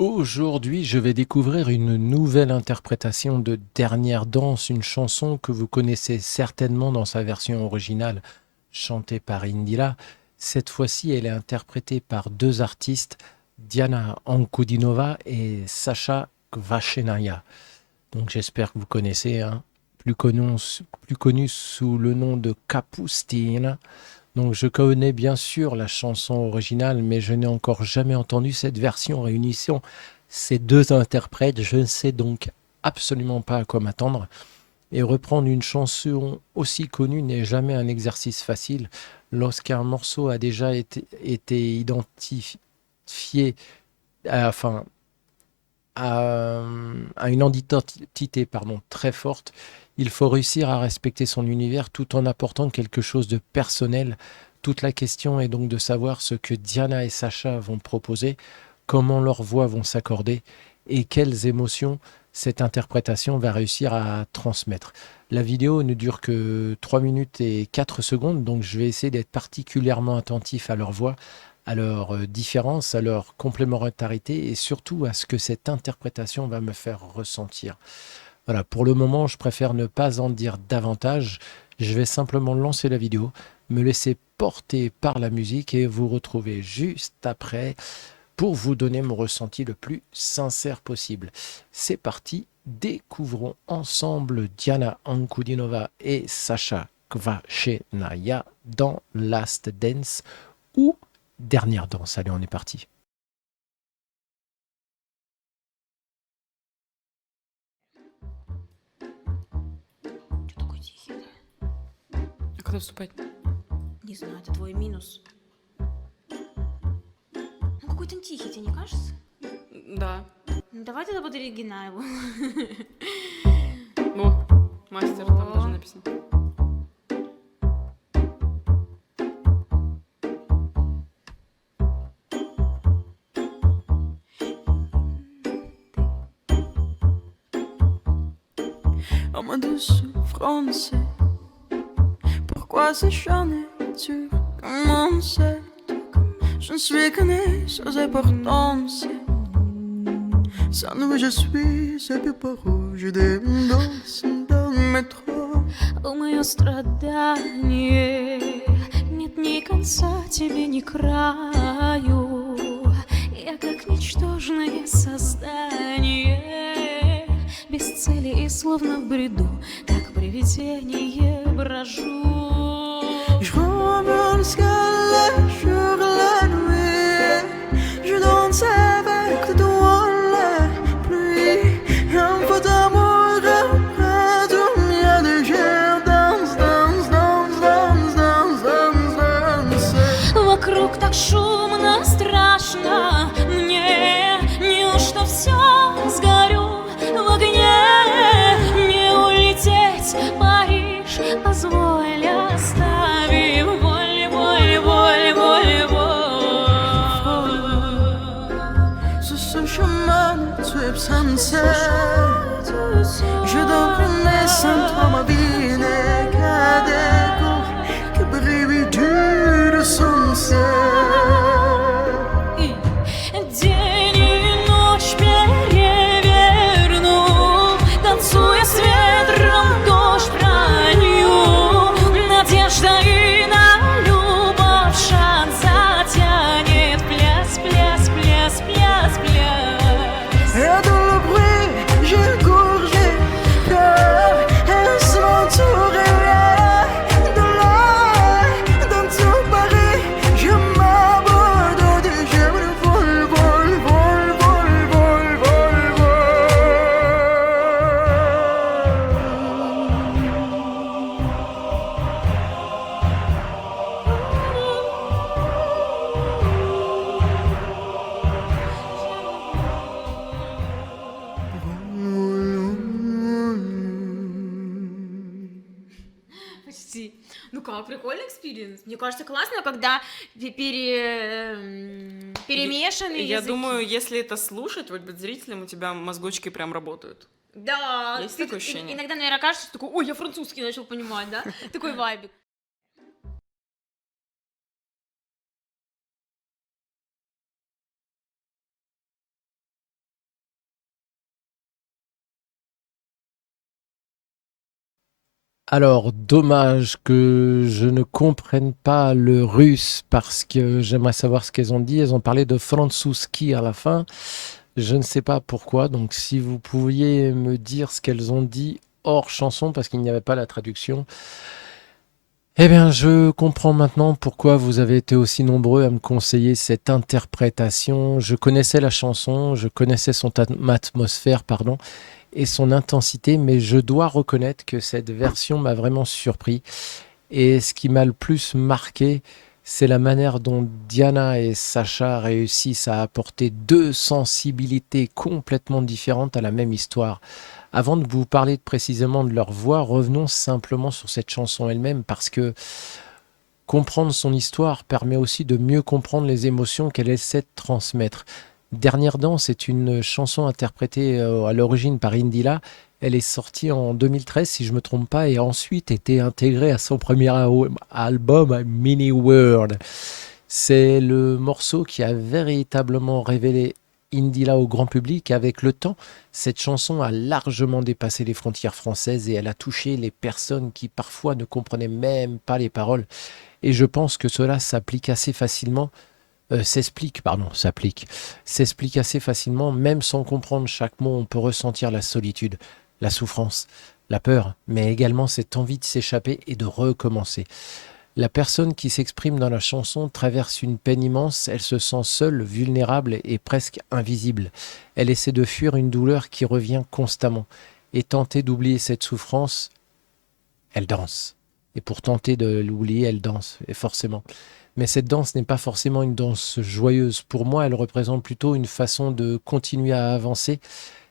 Aujourd'hui, je vais découvrir une nouvelle interprétation de Dernière danse, une chanson que vous connaissez certainement dans sa version originale, chantée par Indila. Cette fois-ci, elle est interprétée par deux artistes, Diana Ankudinova et Sacha Kvashenaya. Donc j'espère que vous connaissez, hein, plus connu sous le nom de Kapustin. Donc je connais bien sûr la chanson originale, mais je n'ai encore jamais entendu cette version réunissant ces deux interprètes. Je ne sais donc absolument pas à quoi m'attendre. Et reprendre une chanson aussi connue n'est jamais un exercice facile. Lorsqu'un morceau a déjà été identifié, enfin, à une identité très forte, il faut réussir à respecter son univers tout en apportant quelque chose de personnel. Toute la question est donc de savoir ce que Diana et Sacha vont proposer, comment leurs voix vont s'accorder et quelles émotions cette interprétation va réussir à transmettre. La vidéo ne dure que 3 minutes et 4 secondes, donc je vais essayer d'être particulièrement attentif à leur voix, à leurs différences, à leur complémentarité et surtout à ce que cette interprétation va me faire ressentir. Voilà, pour le moment, je préfère ne pas en dire davantage. Je vais simplement lancer la vidéo, me laisser porter par la musique et vous retrouver juste après pour vous donner mon ressenti le plus sincère possible. C'est parti, découvrons ensemble Diana Ankudinova et Sacha Kvashenaya dans Last Dance ou Dernière danse. Allez, on est parti. Что такой тихий-то? А когда вступать? Не знаю, это твой минус. Ну какой-то он тихий, тебе не кажется? Да. Ну давай тогда под оригинал его. О, мастер, там О. даже написано. Oh ma douce France, pourquoi s'acharner sur commencer? Je ne suis qu'un nez sans importance. Sans nous je suis ce peu rouge des danses dans le métro. О, мое страдание, нет ни конца тебе, ни краю. Я как ничтожное создание, без цели и словно в бреду, как привидение брожу. Je reviens le ciel sur la nuit. Je danse avec toi la pluie. Un peu d'amour après tout bien de je danse, danse, danse, danse, danse, danse, danse. Вокруг так шумно, страшно мне. Неужто все сгорю в огне? Не улететь в Париж, позволь оставив воль, воль, воль, воль, воль. Sur ce chemin de tuer sans cesse, je donnerai sans toi ma vie n'est qu'à des coups que brille de son ciel. День и ночь переверну, танцуя с ветром, дождь пролью. Надежда и на любовь шаг затянет. Пляс, пляс, пляс, пляс, пляс. Et dans le bruit, j'ai gorgé peur. Et sans tout réveil de l'œil, dans tout Paris, je m'abandonne. Je me vol, vol, vol, vol, vol, vol, Почти. Ну как, прикольный экспириенс. Мне кажется, классно, когда перемешаны Я языки. думаю, если это слушать, вот быть зрителем, у тебя мозгочки прям работают. Да. Есть такое ощущение? Иногда, наверное, кажется, что такой, ой, я французский начал понимать, да? Такой вайбик. Alors, dommage que je ne comprenne pas le russe parce que j'aimerais savoir ce qu'elles ont dit. Elles ont parlé de Fransouski à la fin. Je ne sais pas pourquoi. Donc, si vous pouviez me dire ce qu'elles ont dit hors chanson parce qu'il n'y avait pas la traduction. Eh bien, je comprends maintenant pourquoi vous avez été aussi nombreux à me conseiller cette interprétation. Je connaissais la chanson, je connaissais son atmosphère, pardon, et son intensité, mais je dois reconnaître que cette version m'a vraiment surpris. Et ce qui m'a le plus marqué, c'est la manière dont Diana et Sacha réussissent à apporter deux sensibilités complètement différentes à la même histoire. Avant de vous parler précisément de leur voix, revenons simplement sur cette chanson elle-même, parce que comprendre son histoire permet aussi de mieux comprendre les émotions qu'elle essaie de transmettre. Dernière danse est une chanson interprétée à l'origine par Indila. Elle est sortie en 2013, si je ne me trompe pas, et a ensuite été intégrée à son premier album, Mini World. C'est le morceau qui a véritablement révélé Indila au grand public. Avec le temps, cette chanson a largement dépassé les frontières françaises et elle a touché les personnes qui parfois ne comprenaient même pas les paroles. Et je pense que cela s'explique assez facilement, même sans comprendre chaque mot. On peut ressentir la solitude, la souffrance, la peur, mais également cette envie de s'échapper et de recommencer. La personne qui s'exprime dans la chanson traverse une peine immense, elle se sent seule, vulnérable et presque invisible. Elle essaie de fuir une douleur qui revient constamment. Et tenter d'oublier cette souffrance, elle danse. Et pour tenter de l'oublier, elle danse, et forcément. Mais cette danse n'est pas forcément une danse joyeuse. Pour moi, elle représente plutôt une façon de continuer à avancer.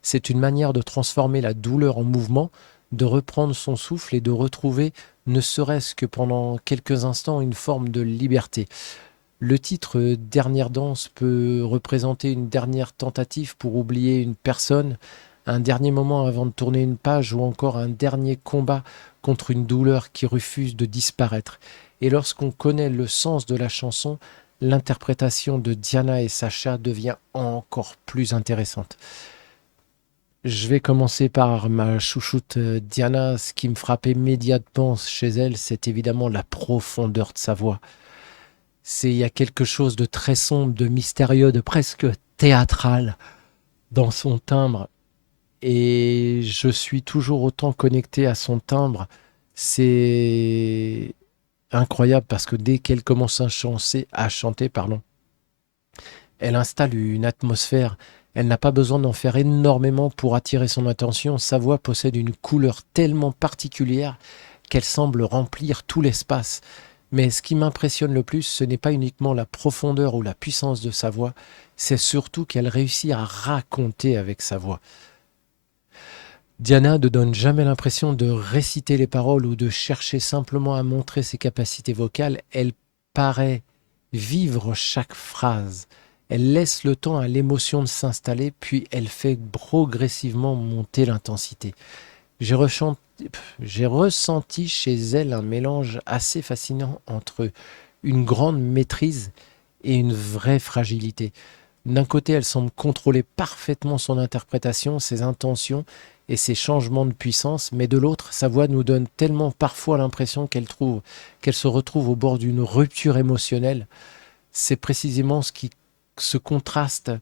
C'est une manière de transformer la douleur en mouvement, de reprendre son souffle et de retrouver, ne serait-ce que pendant quelques instants, une forme de liberté. Le titre Dernière danse peut représenter une dernière tentative pour oublier une personne, un dernier moment avant de tourner une page ou encore un dernier combat contre une douleur qui refuse de disparaître. Et lorsqu'on connaît le sens de la chanson, l'interprétation de Diana et Sacha devient encore plus intéressante. Je vais commencer par ma chouchoute Diana. Ce qui me frappe immédiatement chez elle, c'est évidemment la profondeur de sa voix. Il y a quelque chose de très sombre, de mystérieux, de presque théâtral dans son timbre. Et je suis toujours autant connecté à son timbre. C'est incroyable parce que dès qu'elle commence à chanter, pardon, elle installe une atmosphère. Elle n'a pas besoin d'en faire énormément pour attirer son attention. Sa voix possède une couleur tellement particulière qu'elle semble remplir tout l'espace. Mais ce qui m'impressionne le plus, ce n'est pas uniquement la profondeur ou la puissance de sa voix, c'est surtout qu'elle réussit à raconter avec sa voix. Diana ne donne jamais l'impression de réciter les paroles ou de chercher simplement à montrer ses capacités vocales. Elle paraît vivre chaque phrase. Elle laisse le temps à l'émotion de s'installer, puis elle fait progressivement monter l'intensité. J'ai ressenti chez elle un mélange assez fascinant entre une grande maîtrise et une vraie fragilité. D'un côté, elle semble contrôler parfaitement son interprétation, ses intentions et ses changements de puissance, mais de l'autre, sa voix nous donne tellement parfois l'impression qu'elle se retrouve au bord d'une rupture émotionnelle. C'est précisément ce contraste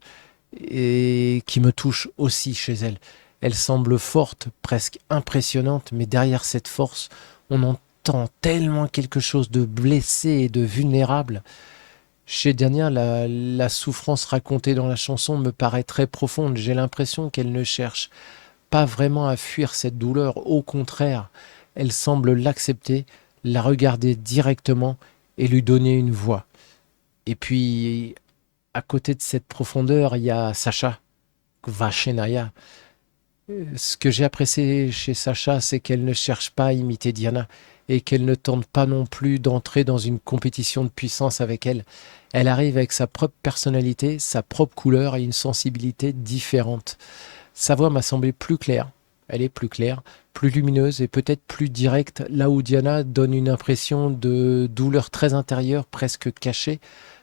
et qui me touche aussi chez elle. Elle semble forte, presque impressionnante, mais derrière cette force, on entend tellement quelque chose de blessé et de vulnérable. Chez Diana, la souffrance racontée dans la chanson me paraît très profonde. J'ai l'impression qu'elle ne cherche pas vraiment à fuir cette douleur. Au contraire, elle semble l'accepter, la regarder directement et lui donner une voix. Et puis, à côté de cette profondeur, il y a Sacha, Vachenaya. Ce que j'ai apprécié chez Sacha, c'est qu'elle ne cherche pas à imiter Diana et qu'elle ne tente pas non plus d'entrer dans une compétition de puissance avec elle. Elle arrive avec sa propre personnalité, sa propre couleur et une sensibilité différente. Sa voix m'a semblé plus claire. Elle est plus claire, plus lumineuse et peut-être plus directe, là où Diana donne une impression de douleur très intérieure, presque cachée.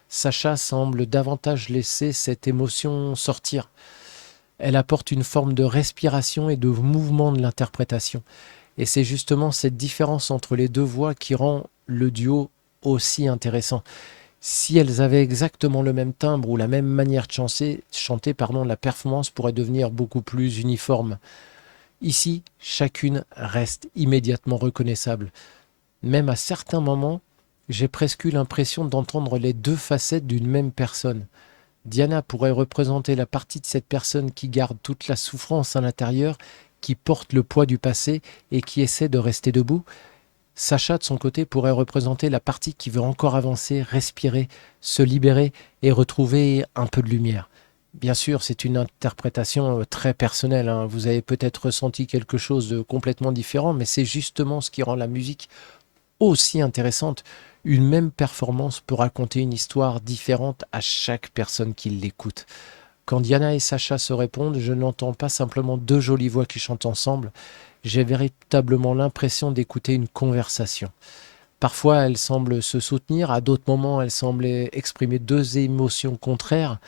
Sacha semble davantage laisser cette émotion sortir. Elle apporte une forme de respiration et de mouvement de l'interprétation. Et c'est justement cette différence entre les deux voix qui rend le duo aussi intéressant. Si elles avaient exactement le même timbre ou la même manière de chanter, pardon, la performance pourrait devenir beaucoup plus uniforme. Ici, chacune reste immédiatement reconnaissable. Même à certains moments, j'ai presque eu l'impression d'entendre les deux facettes d'une même personne. Diana pourrait représenter la partie de cette personne qui garde toute la souffrance à l'intérieur, qui porte le poids du passé et qui essaie de rester debout. Sacha, de son côté, pourrait représenter la partie qui veut encore avancer, respirer, se libérer et retrouver un peu de lumière. Bien sûr, c'est une interprétation très personnelle, hein. Vous avez peut-être ressenti quelque chose de complètement différent, mais c'est justement ce qui rend la musique aussi intéressante. Une même performance peut raconter une histoire différente à chaque personne qui l'écoute. Quand Diana et Sacha se répondent, je n'entends pas simplement deux jolies voix qui chantent ensemble, j'ai véritablement l'impression d'écouter une conversation. Parfois, elles semblent se soutenir, à d'autres moments, elles semblent exprimer deux émotions contraires,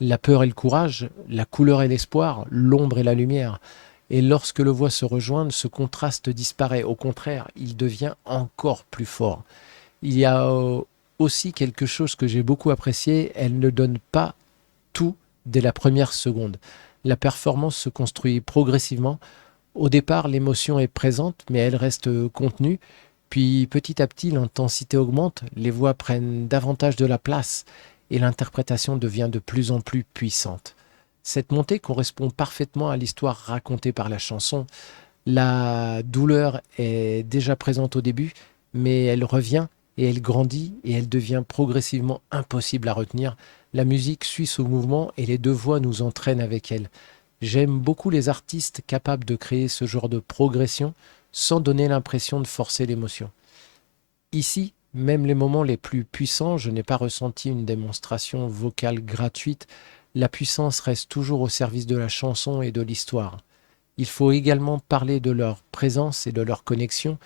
la peur et le courage, la couleur et l'espoir, l'ombre et la lumière. Et lorsque le voix se rejoignent, ce contraste disparaît. Au contraire, il devient encore plus fort. Il y a aussi quelque chose que j'ai beaucoup apprécié, elle ne donne pas tout dès la première seconde. La performance se construit progressivement. Au départ, l'émotion est présente, mais elle reste contenue. Puis petit à petit, l'intensité augmente, les voix prennent davantage de la place et l'interprétation devient de plus en plus puissante. Cette montée correspond parfaitement à l'histoire racontée par la chanson. La douleur est déjà présente au début, mais elle revient et elle grandit et elle devient progressivement impossible à retenir. La musique suit ce mouvement et les deux voix nous entraînent avec elle. J'aime beaucoup les artistes capables de créer ce genre de progression sans donner l'impression de forcer l'émotion. Ici, même les moments les plus puissants, je n'ai pas ressenti une démonstration vocale gratuite. La puissance reste toujours au service de la chanson et de l'histoire. Il faut également parler de leur présence et de leur connexion.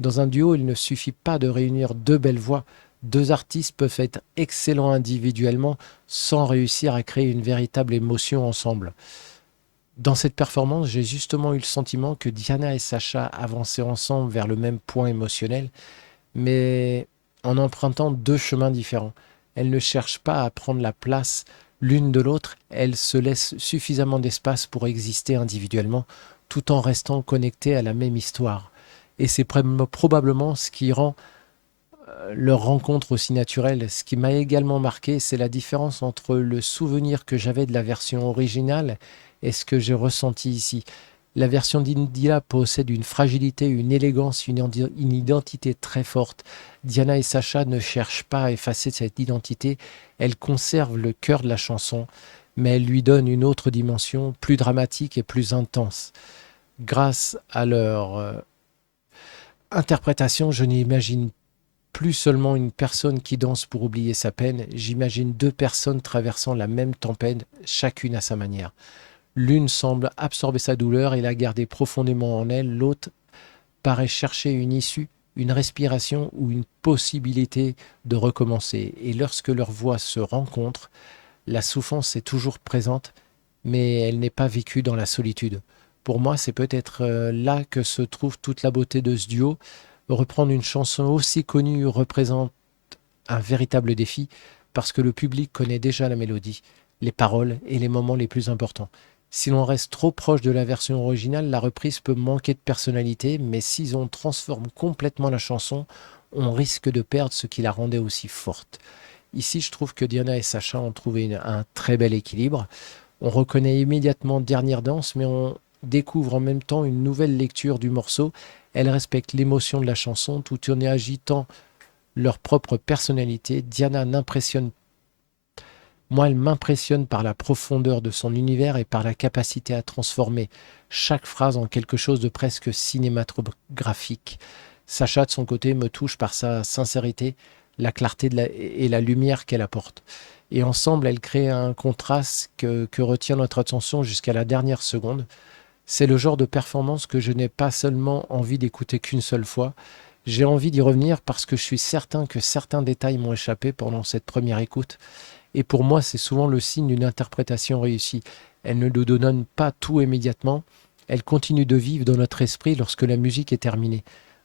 Dans un duo, il ne suffit pas de réunir deux belles voix. Deux artistes peuvent être excellents individuellement sans réussir à créer une véritable émotion ensemble. Dans cette performance, j'ai justement eu le sentiment que Diana et Sacha avançaient ensemble vers le même point émotionnel, mais en empruntant deux chemins différents. Elles ne cherchent pas à prendre la place l'une de l'autre, elles se laissent suffisamment d'espace pour exister individuellement, tout en restant connectées à la même histoire. Et c'est probablement ce qui rend leur rencontre aussi naturelle. Ce qui m'a également marqué, c'est la différence entre le souvenir que j'avais de la version originale et ce que j'ai ressenti ici. La version d'India possède une fragilité, une élégance, une identité très forte. Diana et Sacha ne cherchent pas à effacer cette identité, elles conservent le cœur de la chanson, mais elles lui donnent une autre dimension, plus dramatique et plus intense. Grâce à leur interprétation, je n'imagine plus seulement une personne qui danse pour oublier sa peine, j'imagine deux personnes traversant la même tempête, chacune à sa manière. L'une semble absorber sa douleur et la garder profondément en elle, l'autre paraît chercher une issue, une respiration ou une possibilité de recommencer. Et lorsque leurs voix se rencontrent, la souffrance est toujours présente, mais elle n'est pas vécue dans la solitude. Pour moi, c'est peut-être là que se trouve toute la beauté de ce duo. Reprendre une chanson aussi connue représente un véritable défi parce que le public connaît déjà la mélodie, les paroles et les moments les plus importants. Si l'on reste trop proche de la version originale, la reprise peut manquer de personnalité, mais si on transforme complètement la chanson, on risque de perdre ce qui la rendait aussi forte. Ici, je trouve que Diana et Sacha ont trouvé un très bel équilibre. On reconnaît immédiatement Dernière danse, mais on découvre en même temps une nouvelle lecture du morceau. Elles respectent l'émotion de la chanson tout en y agitant leur propre personnalité. Diana n'impressionne Moi, elle m'impressionne par la profondeur de son univers et par la capacité à transformer chaque phrase en quelque chose de presque cinématographique. Sacha, de son côté, me touche par sa sincérité, la clarté et la lumière qu'elle apporte. Et ensemble, elles créent un contraste que retient notre attention jusqu'à la dernière seconde. C'est le genre de performance que je n'ai pas seulement envie d'écouter qu'une seule fois. J'ai envie d'y revenir parce que je suis certain que certains détails m'ont échappé pendant cette première écoute. Et pour moi, c'est souvent le signe d'une interprétation réussie. Elle ne nous donne pas tout immédiatement. elle continue de vivre dans notre esprit lorsque la musique est terminée.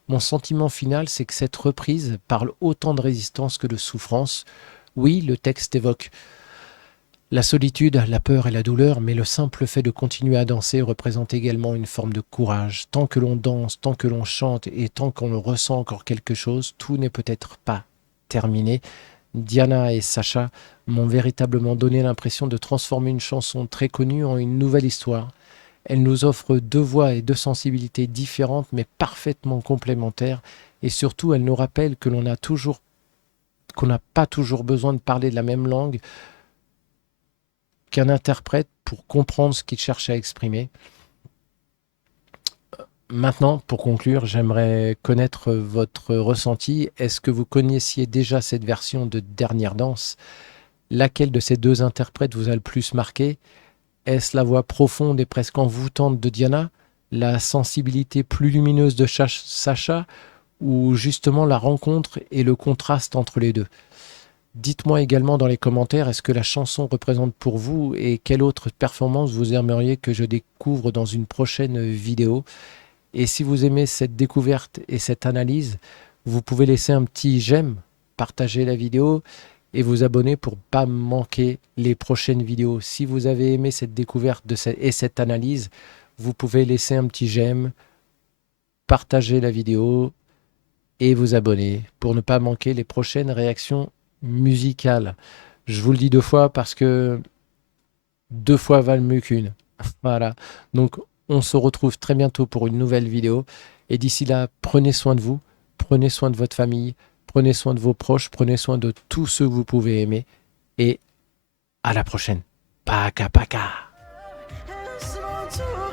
Mon sentiment final, c'est que cette reprise parle autant de résistance que de souffrance. Oui, le texte évoque la solitude, la peur et la douleur, mais le simple fait de continuer à danser représente également une forme de courage. Tant que l'on danse, tant que l'on chante et tant qu'on ressent encore quelque chose, tout n'est peut-être pas terminé. Diana et Sacha m'ont véritablement donné l'impression de transformer une chanson très connue en une nouvelle histoire. Elle nous offre deux voix et deux sensibilités différentes mais parfaitement complémentaires et surtout elle nous rappelle que qu'on n'a pas toujours besoin de parler de la même langue qu'un interprète pour comprendre ce qu'il cherche à exprimer. Maintenant, pour conclure, j'aimerais connaître votre ressenti. Est-ce que vous connaissiez déjà cette version de Dernière danse? Laquelle de ces deux interprètes vous a le plus marqué? Est-ce la voix profonde et presque envoûtante de Diana, la sensibilité plus lumineuse de Sacha, ou justement la rencontre et le contraste entre les deux? Dites-moi également dans les commentaires, est-ce que la chanson représente pour vous et quelle autre performance vous aimeriez que je découvre dans une prochaine vidéo? Et si vous aimez cette découverte et cette analyse, vous pouvez laisser un petit j'aime, partager la vidéo et vous abonner pour ne pas manquer les prochaines vidéos. Si vous avez aimé cette découverte et cette analyse, vous pouvez laisser un petit j'aime, partager la vidéo et vous abonner pour ne pas manquer les prochaines réactions musicales. Je vous le dis deux fois parce que deux fois valent mieux qu'une. Voilà. Donc, on se retrouve très bientôt pour une nouvelle vidéo. Et d'ici là, prenez soin de vous, prenez soin de votre famille, prenez soin de vos proches, prenez soin de tous ceux que vous pouvez aimer. Et à la prochaine. Paka paka. Laisse-moi